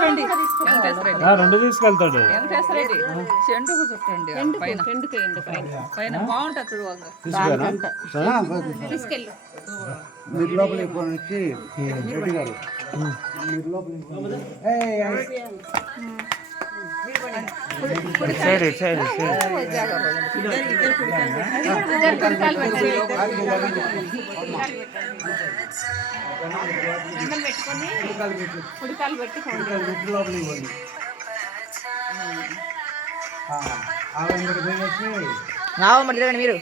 రెండు తీసుకెళ్తాడు. చెండుకు చుట్టండి పైన బాగుంటుంది తీసుకెళ్ళి మీరు లోపలికి వచ్చి రెడ్డి గారు మీరు లోపలికి సరే సరే పెట్టుకొని కుడికాలు పెట్టి లోపలికి పోండి. రావమ్మ మీరు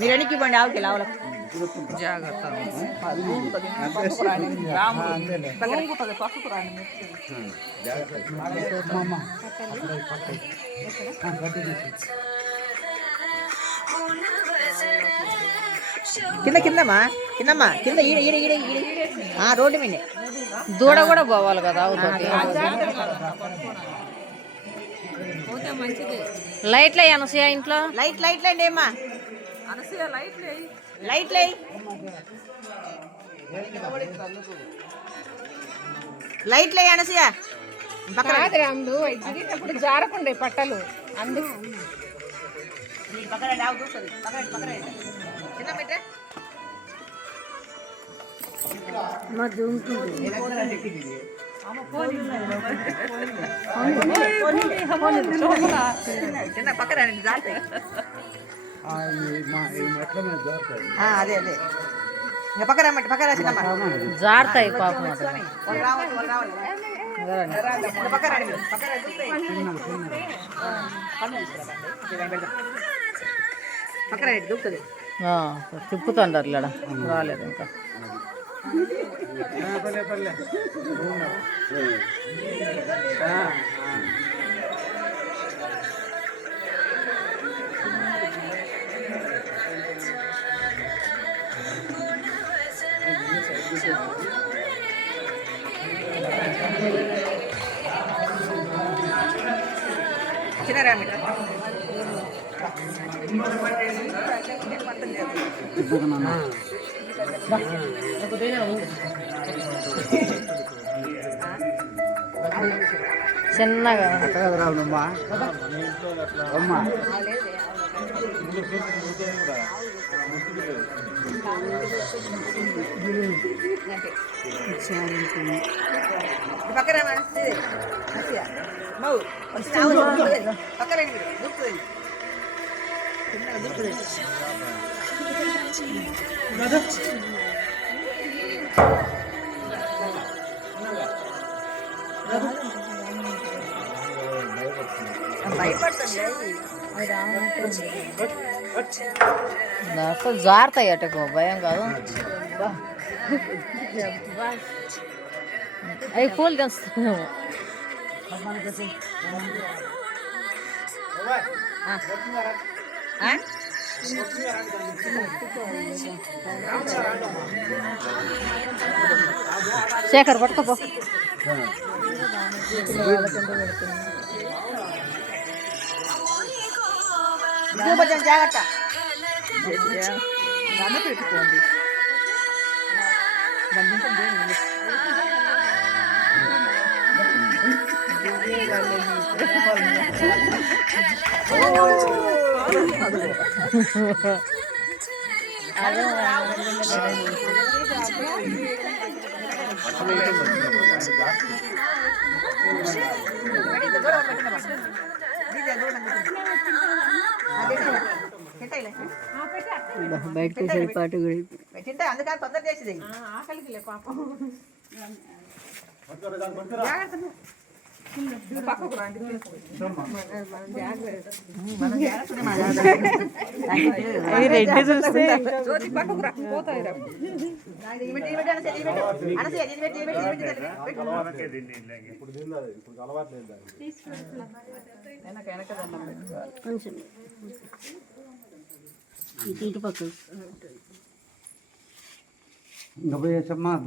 మీరు ఎన్నికి ఇవ్వండి ఆవుకి లావులకు జాగ్రత్త కింద కిందమ్మా కిందమ్మా కింద ఈడ ఈడ ఈడ ఈడ రోడ్డు మీద దూడ కూడా పోవాలి కదా అవుతుంది. లైట్లు అయ్యి అనసూయ ఇంట్లో లైట్లు అండి ఏమ్మా లైట్లు లైట్లు అనసూయ రాములు ఇప్పుడు జారకుండే పట్టలు అందుకు అదే అదే ఇంకా పక్కన పక్కన జారుతాయి పాపం పక్కన దూకుతుంది తిప్పుతుంటారు ఇలా రాలేదు ఇంకా చిన్నగా రావునమ్మా అమ్మా పక్కన జారుతాయి అటకు భయం కాదు. అవి పూలు తెస్తున్నాము శేఖర్ పట్టుకోపో జాగ్రత్త పెట్టుకోండి. బయటకు సరిపాటు పెట్టింటే అందుకని తొందర చేసేది ఆకలికి పాపం రెడ్డి చూస్తే పోతాయి. ఇంకా పోయేసమ్మా